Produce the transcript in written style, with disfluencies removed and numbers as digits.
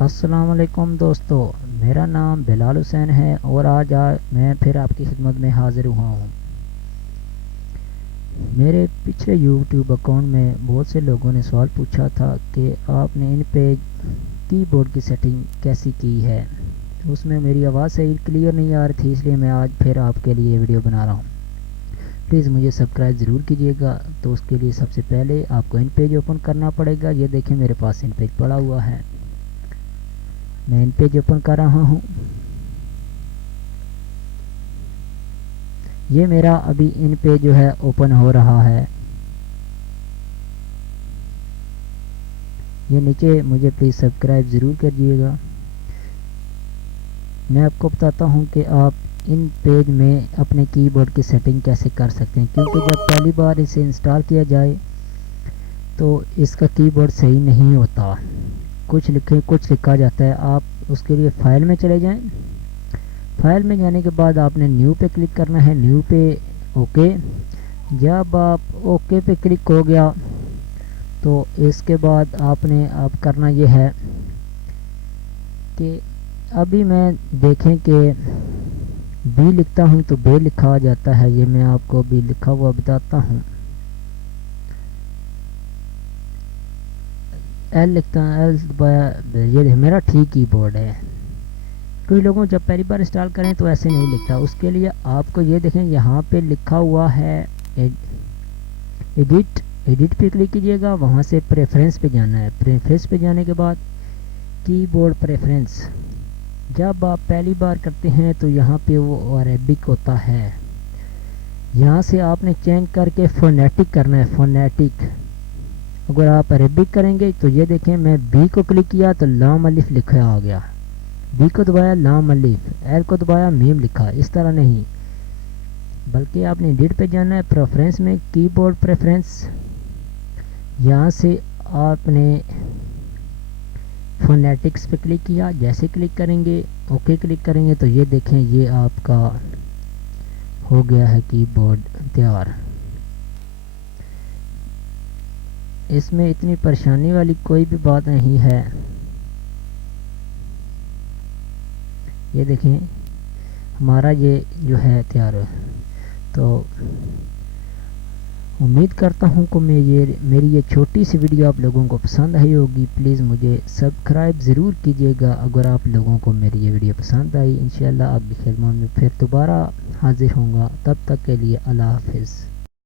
السلام علیکم دوستو، میرا نام بلال حسین ہے اور آج میں پھر آپ کی خدمت میں حاضر ہوا ہوں۔ میرے پچھلے یوٹیوب اکاؤنٹ میں بہت سے لوگوں نے سوال پوچھا تھا کہ آپ نے ان پہ کی بورڈ کی سیٹنگ کیسی کی ہے۔ اس میں میری آواز صحیح کلیئر نہیں آ رہی تھی، اس لیے میں آج پھر آپ کے لیے ویڈیو بنا رہا ہوں۔ پلیز مجھے سبسکرائب ضرور کیجیے گا۔ تو اس کے لیے سب سے پہلے آپ کو ان پیج اوپن کرنا پڑے گا۔ یہ دیکھیں میرے پاس ان پیج پڑا ہوا ہے، میں ان پیج اوپن کر رہا ہوں۔ یہ میرا ابھی ان پہ جو ہے اوپن ہو رہا ہے۔ یہ نیچے مجھے پلیز سبسکرائب ضرور کریے گا۔ میں آپ کو بتاتا ہوں کہ آپ ان پیج میں اپنے کی بورڈ کی سیٹنگ کیسے کر سکتے ہیں، کیونکہ جب پہلی بار اسے انسٹال کیا جائے تو اس کا کی بورڈ صحیح نہیں ہوتا، کچھ لکھا جاتا ہے۔ آپ اس کے لیے فائل میں چلے جائیں۔ فائل میں جانے کے بعد آپ نے نیو پہ کلک کرنا ہے، نیو پہ اوکے۔ جب آپ اوکے پہ کلک ہو گیا تو اس کے بعد آپ نے اب کرنا یہ ہے کہ ابھی میں دیکھیں کہ بی لکھتا ہوں تو بے لکھا جاتا ہے۔ یہ میں آپ کو بھی لکھا ہوا بتاتا ہوں۔ ایل لکھتا ہوں، ایل دبایا، یہ میرا ٹھیک کی بورڈ ہے۔ کوئی لوگوں جب پہلی بار انسٹال کریں تو ایسے نہیں لکھتا، اس کے لیے آپ کو یہ دیکھیں یہاں پہ لکھا ہوا ہے ایڈٹ پہ کلک کیجیے گا۔ وہاں سے پریفرنس پہ جانا ہے۔ پریفرنس پہ جانے کے بعد کی بورڈ پریفرنس، جب آپ پہلی بار کرتے ہیں تو یہاں پہ وہ عربک ہوتا ہے، یہاں سے آپ نے چینج کر کے فونیٹک کرنا ہے۔ فونیٹک اگر آپ عربک کریں گے تو یہ دیکھیں میں بی کو کلک کیا تو لام الف لکھا آ گیا، بی کو دبایا لام الف، ایل کو دبایا میم لکھا۔ اس طرح نہیں، بلکہ آپ نے ایڈٹ پہ جانا ہے، پریفرنس میں کی بورڈ پریفرنس، یہاں سے آپ نے فونیٹکس پہ کلک کیا۔ جیسے کلک کریں گے، اوکے کلک کریں گے تو یہ دیکھیں یہ آپ کا ہو گیا ہے کی بورڈ تیار۔ اس میں اتنی پریشانی والی کوئی بھی بات نہیں ہے۔ یہ دیکھیں ہمارا یہ جو ہے تیار ہے۔ تو امید کرتا ہوں کہ میری یہ چھوٹی سی ویڈیو آپ لوگوں کو پسند آئی ہوگی۔ پلیز مجھے سبسکرائب ضرور کیجیے گا اگر آپ لوگوں کو میری یہ ویڈیو پسند آئی۔ انشاءاللہ آپ کی خدمت میں پھر دوبارہ حاضر ہوں گا، تب تک کے لیے اللہ حافظ۔